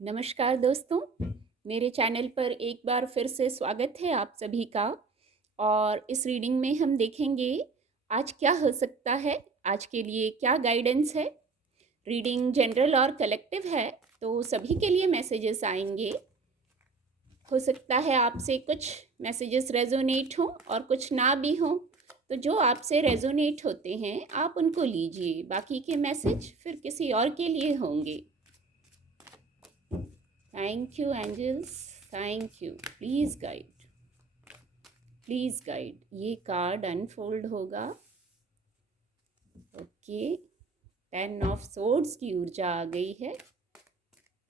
नमस्कार दोस्तों, मेरे चैनल पर एक बार फिर से स्वागत है आप सभी का। और इस रीडिंग में हम देखेंगे आज क्या हो सकता है, आज के लिए क्या गाइडेंस है। रीडिंग जनरल और कलेक्टिव है, तो सभी के लिए मैसेजेस आएंगे। हो सकता है आपसे कुछ मैसेजेस रेजोनेट हों और कुछ ना भी हों, तो जो आपसे रेजोनेट होते हैं आप उनको लीजिए, बाकी के मैसेज फिर किसी और के लिए होंगे। Thank you angels, thank you. Please guide, please guide. ये कार्ड अनफोल्ड होगा। ओके, 10 ऑफ सोर्ड्स की ऊर्जा आ गई है।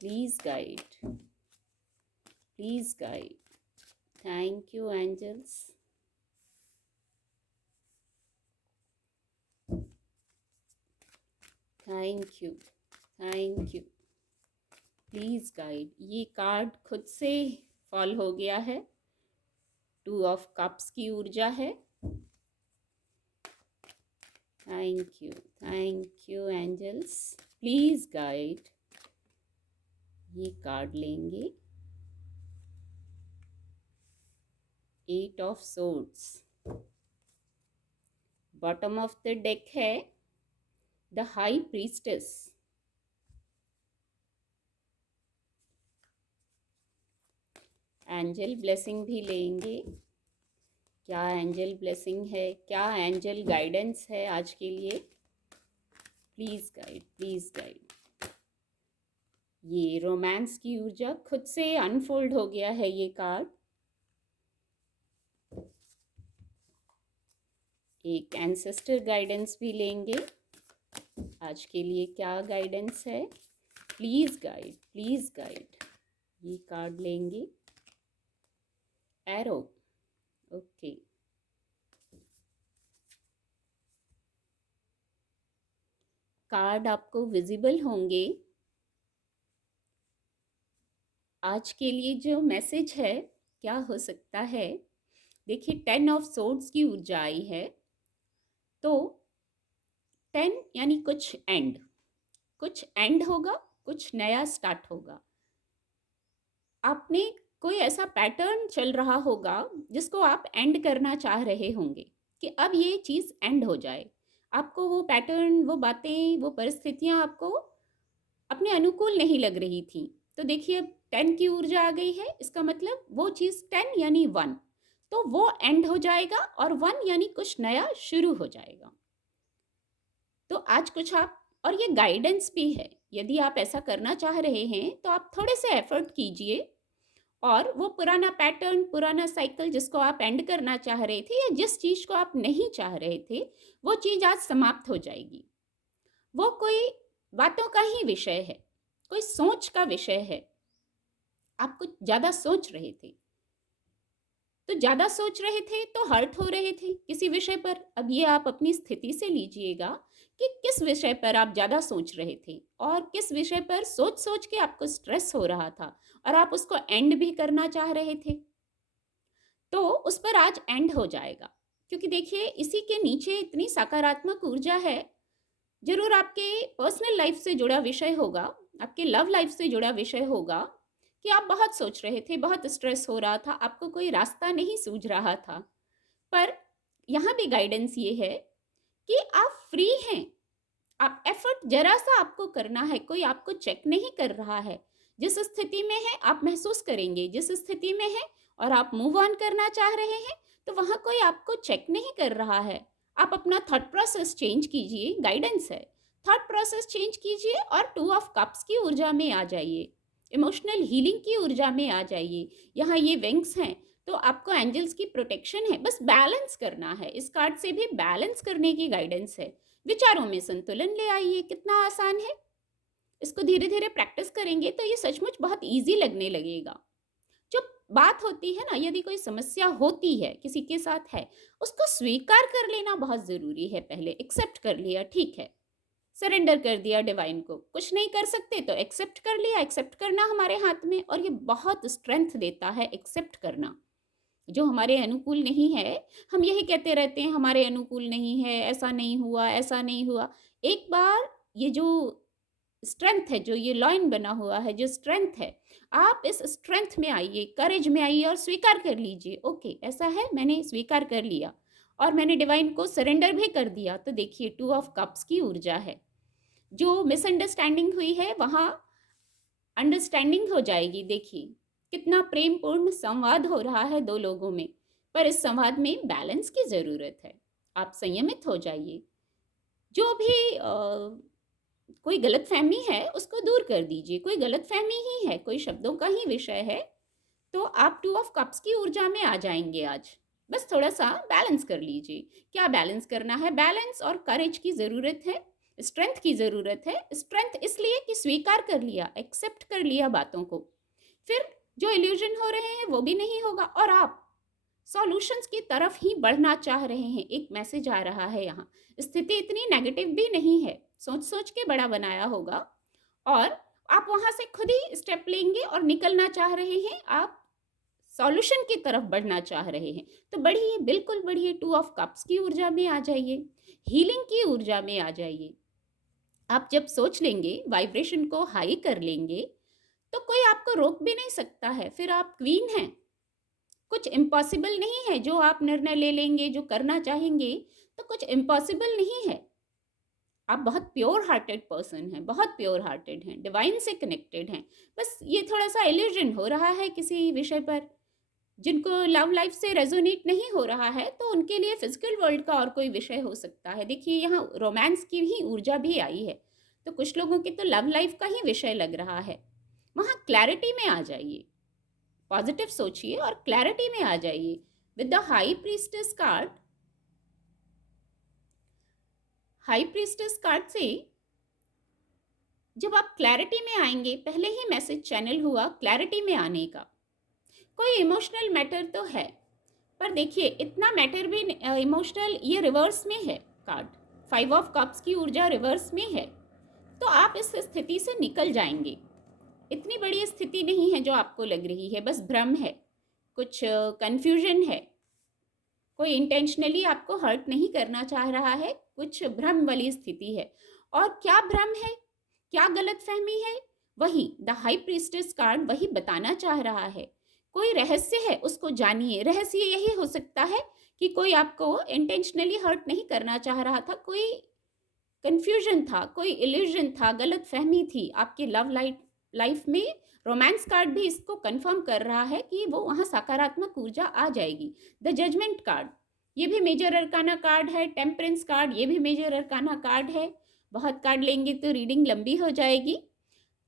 Please guide, please guide. Thank you angels. Thank you, thank you. Please guide. ये कार्ड खुद से फॉल हो गया है। 2 ऑफ कप्स की ऊर्जा है। Thank you angels. Please guide. ये कार्ड लेंगे। 8 of swords. Bottom of the deck है the high priestess. Angel blessing भी लेंगे। क्या एंजल ब्लेसिंग है, क्या एंजल गाइडेंस है आज के लिए। Please guide, please guide. ये रोमांस की ऊर्जा खुद से अनफोल्ड हो गया है ये कार्ड। एक एंसेस्टर गाइडेंस भी लेंगे। आज के लिए क्या गाइडेंस है। Please guide, please guide. ये कार्ड लेंगे। एरो। ओके, कार्ड आपको विजिबल होंगे। आज के लिए जो मैसेज है क्या हो सकता है। देखिए, 10 ऑफ सोर्ड्स की ऊर्जा आई है, तो 10 यानी कुछ एंड होगा, कुछ नया स्टार्ट होगा। आपने कोई ऐसा पैटर्न चल रहा होगा जिसको आप एंड करना चाह रहे होंगे कि अब ये चीज़ एंड हो जाए। आपको वो पैटर्न, वो बातें, वो परिस्थितियाँ आपको अपने अनुकूल नहीं लग रही थी। तो देखिए, अब 10 की ऊर्जा आ गई है, इसका मतलब वो चीज़ 10 यानी 1, तो वो एंड हो जाएगा और 1 यानी कुछ नया शुरू हो जाएगा। तो आज कुछ आप, और ये गाइडेंस भी है, यदि आप ऐसा करना चाह रहे हैं तो आप थोड़े से एफर्ट कीजिए और वो पुराना पैटर्न, पुराना साइकिल जिसको आप एंड करना चाह रहे थे या जिस चीज़ को आप नहीं चाह रहे थे, वो चीज़ आज समाप्त हो जाएगी। वो कोई बातों का ही विषय है, कोई सोच का विषय है। आप कुछ ज़्यादा सोच रहे थे, तो ज़्यादा सोच रहे थे तो हर्ट हो रहे थे किसी विषय पर। अब ये आप अपनी स्थिति से लीजिएगा कि किस विषय पर आप ज़्यादा सोच रहे थे और किस विषय पर सोच सोच के आपको स्ट्रेस हो रहा था और आप उसको एंड भी करना चाह रहे थे। तो उस पर आज एंड हो जाएगा, क्योंकि देखिए इसी के नीचे इतनी सकारात्मक ऊर्जा है। ज़रूर आपके पर्सनल लाइफ से जुड़ा विषय होगा, आपके लव लाइफ से जुड़ा विषय होगा कि आप बहुत सोच रहे थे, बहुत स्ट्रेस हो रहा था, आपको कोई रास्ता नहीं सूझ रहा था। पर यहाँ भी गाइडेंस ये है कि आप फ्री हैं। आप एफर्ट ज़रा-सा आपको करना है, कोई आपको चेक नहीं कर रहा है। जिस स्थिति में हैं आप महसूस करेंगे, जिस स्थिति में हैं और आप मूव ऑन करना चाह रहे हैं, तो वहाँ कोई आपको चेक नहीं कर रहा है। आप अपना थॉट प्रोसेस चेंज कीजिए, गाइडेंस है। थॉट प्रोसेस चेंज कीजिए और 2 ऑफ कप्स की ऊर्जा में आ जाइए। इमोशनल हीलिंग की ऊर्जा में आ जाइए। यहाँ ये विंग्स हैं, तो आपको एंजल्स की प्रोटेक्शन है, बस बैलेंस करना है। इस कार्ड से भी बैलेंस करने की गाइडेंस है। विचारों में संतुलन ले आइए, कितना आसान है। इसको धीरे धीरे प्रैक्टिस करेंगे तो ये सचमुच बहुत इजी लगने लगेगा। जो बात होती है ना, यदि कोई समस्या होती है किसी के साथ है, उसको स्वीकार कर लेना बहुत ज़रूरी है। पहले एक्सेप्ट कर लिया, ठीक है, सरेंडर कर दिया डिवाइन को। कुछ नहीं कर सकते तो एक्सेप्ट कर लिया। एक्सेप्ट करना हमारे हाथ में, और ये बहुत स्ट्रेंथ देता है एक्सेप्ट करना। जो हमारे अनुकूल नहीं है, हम यही कहते रहते हैं हमारे अनुकूल नहीं है, ऐसा नहीं हुआ, ऐसा नहीं हुआ। एक बार ये जो स्ट्रेंथ है, जो ये लॉइन बना हुआ है, जो स्ट्रेंथ है, आप इस स्ट्रेंथ में आइए, करेज में आइए और स्वीकार कर लीजिए, ओके ऐसा है, मैंने स्वीकार कर लिया और मैंने डिवाइन को सरेंडर भी कर दिया। तो देखिए 2 ऑफ कप्स की ऊर्जा है। जो मिसअंडरस्टैंडिंग हुई है वहाँ अंडरस्टैंडिंग हो जाएगी। देखिए कितना प्रेमपूर्ण संवाद हो रहा है दो लोगों में, पर इस संवाद में बैलेंस की ज़रूरत है। आप संयमित हो जाइए। जो भी कोई गलतफहमी है उसको दूर कर दीजिए। कोई गलतफहमी ही है, कोई शब्दों का ही विषय है, तो आप 2 ऑफ कप्स की ऊर्जा में आ जाएंगे आज। बस थोड़ा सा बैलेंस कर लीजिए। क्या बैलेंस करना है? बैलेंस और करेज की ज़रूरत है, स्ट्रेंथ की ज़रूरत है। स्ट्रेंथ इसलिए कि स्वीकार कर लिया, एक्सेप्ट कर लिया बातों को, फिर जो इल्यूजन हो रहे हैं वो भी नहीं होगा और आप सॉल्यूशंस की तरफ ही बढ़ना चाह रहे हैं। एक मैसेज आ रहा है यहाँ, स्थिति इतनी नेगेटिव भी नहीं है, सोच सोच के बड़ा बनाया होगा और आप वहाँ से खुद ही स्टेप लेंगे और निकलना चाह रहे हैं। आप सॉल्यूशन की तरफ बढ़ना चाह रहे हैं, तो बढ़िए, बिल्कुल बढ़िए। 2 ऑफ कप्स की ऊर्जा में आ जाइए, हीलिंग की ऊर्जा में आ जाइए। आप जब सोच लेंगे, वाइब्रेशन को हाई कर लेंगे, तो कोई आपको रोक भी नहीं सकता है। फिर आप क्वीन हैं, कुछ इम्पॉसिबल नहीं है। जो आप निर्णय ले लेंगे, जो करना चाहेंगे, तो कुछ इम्पॉसिबल नहीं है। आप बहुत प्योर हार्टेड पर्सन हैं, बहुत प्योर हार्टेड हैं, डिवाइन से कनेक्टेड हैं। बस ये थोड़ा सा इल्यूजन हो रहा है किसी विषय पर। जिनको लव लाइफ से रेजोनेट नहीं हो रहा है, तो उनके लिए फिजिकल वर्ल्ड का और कोई विषय हो सकता है। देखिए यहाँ रोमांस की ही ऊर्जा भी आई है, तो कुछ लोगों की तो लव लाइफ का ही विषय लग रहा है। वहाँ क्लैरिटी में आ जाइए, पॉजिटिव सोचिए और क्लैरिटी में आ जाइए। With the high priestess card, high priestess card से जब आप क्लैरिटी में आएंगे, पहले ही मैसेज चैनल हुआ क्लैरिटी में आने का। कोई इमोशनल मैटर तो है, पर देखिए इतना मैटर भी इमोशनल, ये रिवर्स में है कार्ड, 5 ऑफ कप्स की ऊर्जा रिवर्स में है। तो आप इस स्थिति से निकल जाएंगे। इतनी बड़ी स्थिति नहीं है जो आपको लग रही है, बस भ्रम है, कुछ कन्फ्यूजन है। कोई इंटेंशनली आपको हर्ट नहीं करना चाह रहा है, कुछ भ्रम वाली स्थिति है। और क्या भ्रम है, क्या गलतफहमी है, वही द हाई प्रीस्टेस कार्ड वही बताना चाह रहा है। कोई रहस्य है, उसको जानिए। रहस्य यही हो सकता है कि कोई आपको इंटेंशनली हर्ट नहीं करना चाह रहा था, कोई कंफ्यूजन था, कोई इल्यूजन था, गलतफहमी थी आपकी लव लाइफ में। रोमांस कार्ड भी इसको कंफर्म कर रहा है कि वो वहाँ सकारात्मक ऊर्जा आ जाएगी। द जजमेंट कार्ड, ये भी मेजर अरकाना कार्ड है। टेम्परेंस कार्ड, ये भी मेजर अरकाना कार्ड है। बहुत कार्ड लेंगे तो रीडिंग लंबी हो जाएगी।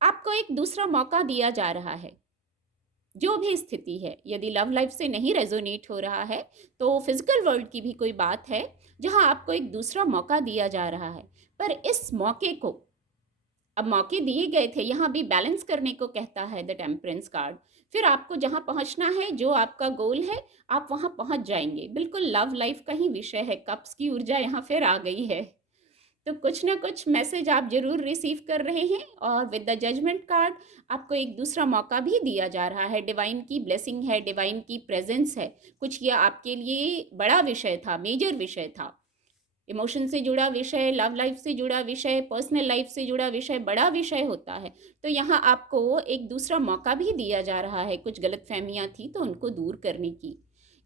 आपको एक दूसरा मौका दिया जा रहा है। जो भी स्थिति है, यदि लव लाइफ से नहीं रेजोनेट हो रहा है, तो फिजिकल वर्ल्ड की भी कोई बात है जहां आपको एक दूसरा मौका दिया जा रहा है। पर इस मौके को, अब मौके दिए गए थे, यहाँ भी बैलेंस करने को कहता है द टेम्परेंस कार्ड। फिर आपको जहाँ पहुँचना है, जो आपका गोल है, आप वहाँ पहुँच जाएंगे। बिल्कुल लव लाइफ का ही विषय है। कप्स की ऊर्जा यहाँ फिर आ गई है, तो कुछ ना कुछ मैसेज आप जरूर रिसीव कर रहे हैं। और विद द जजमेंट कार्ड आपको एक दूसरा मौका भी दिया जा रहा है। डिवाइन की ब्लेसिंग है, डिवाइन की प्रेजेंस है। कुछ ये आपके लिए बड़ा विषय था, मेजर विषय था। इमोशन से जुड़ा विषय, लव लाइफ से जुड़ा विषय, पर्सनल लाइफ से जुड़ा विषय बड़ा विषय होता है। तो यहाँ आपको एक दूसरा मौका भी दिया जा रहा है। कुछ गलतफहमियां थी तो उनको दूर करने की।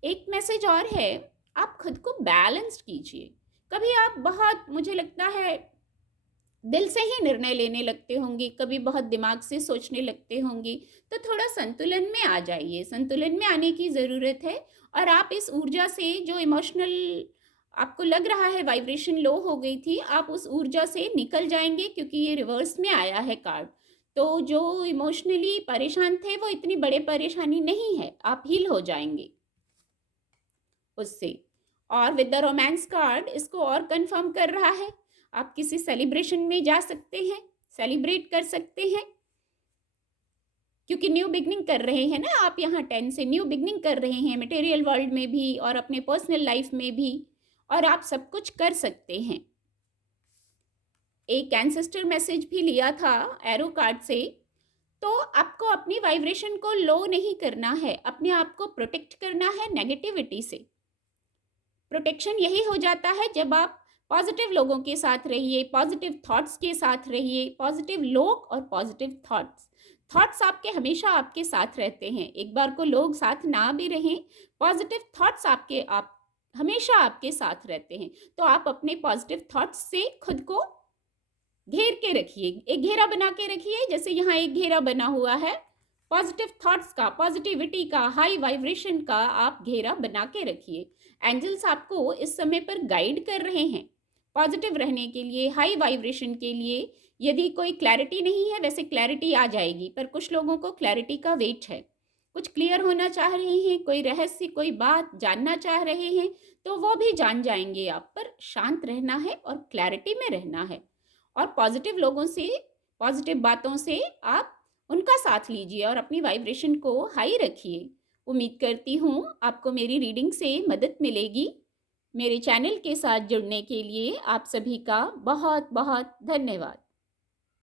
एक मैसेज और है, आप खुद को बैलेंस्ड कीजिए। कभी आप बहुत, मुझे लगता है, दिल से ही निर्णय लेने लगते होंगे, कभी बहुत दिमाग से सोचने लगते होंगे, तो थोड़ा संतुलन में आ जाइए। संतुलन में आने की ज़रूरत है और आप इस ऊर्जा से, जो इमोशनल आपको लग रहा है वाइब्रेशन लो हो गई थी, आप उस ऊर्जा से निकल जाएंगे, क्योंकि ये रिवर्स में आया है कार्ड। तो जो इमोशनली परेशान थे वो इतनी बड़े परेशानी नहीं है, आप हील हो जाएंगे उससे। और विद द रोमांस कार्ड इसको और कंफर्म कर रहा है। आप किसी सेलिब्रेशन में जा सकते हैं, सेलिब्रेट कर सकते हैं, क्योंकि न्यू बिगनिंग कर रहे हैं ना आप। यहाँ 10 से न्यू बिगनिंग कर रहे हैं, मटेरियल वर्ल्ड में भी और अपने पर्सनल लाइफ में भी, और आप सब कुछ कर सकते हैं। एक एंसेस्टर मैसेज भी लिया था एरो कार्ड से। तो आपको अपनी वाइब्रेशन को लो नहीं करना है, अपने आप को प्रोटेक्ट करना है नेगेटिविटी से। प्रोटेक्शन यही हो जाता है जब आप पॉजिटिव लोगों के साथ रहिए, पॉजिटिव थॉट्स के साथ रहिए, पॉजिटिव लोग और पॉजिटिव थॉट्स। थॉट्स आपके हमेशा आपके साथ रहते हैं। एक बार को लोग साथ ना भी रहें, पॉजिटिव थॉट्स आप हमेशा आपके साथ रहते हैं। तो आप अपने पॉजिटिव थॉट्स से खुद को घेर के रखिए, एक घेरा बना के रखिए, जैसे यहाँ एक घेरा बना हुआ है। पॉजिटिव थॉट्स का, पॉजिटिविटी का, हाई वाइब्रेशन का आप घेरा बना के रखिए। एंजल्स आपको इस समय पर गाइड कर रहे हैं पॉजिटिव रहने के लिए, हाई वाइब्रेशन के लिए। यदि कोई क्लैरिटी नहीं है, वैसे क्लैरिटी आ जाएगी, पर कुछ लोगों को क्लैरिटी का वेट है। कुछ क्लियर होना चाह रहे हैं, कोई रहस्य, कोई बात जानना चाह रहे हैं, तो वो भी जान जाएंगे आप। पर शांत रहना है और क्लैरिटी में रहना है। और पॉजिटिव लोगों से, पॉजिटिव बातों से आप उनका साथ लीजिए और अपनी वाइब्रेशन को हाई रखिए। उम्मीद करती हूँ आपको मेरी रीडिंग से मदद मिलेगी। मेरे चैनल के साथ जुड़ने के लिए आप सभी का बहुत बहुत धन्यवाद।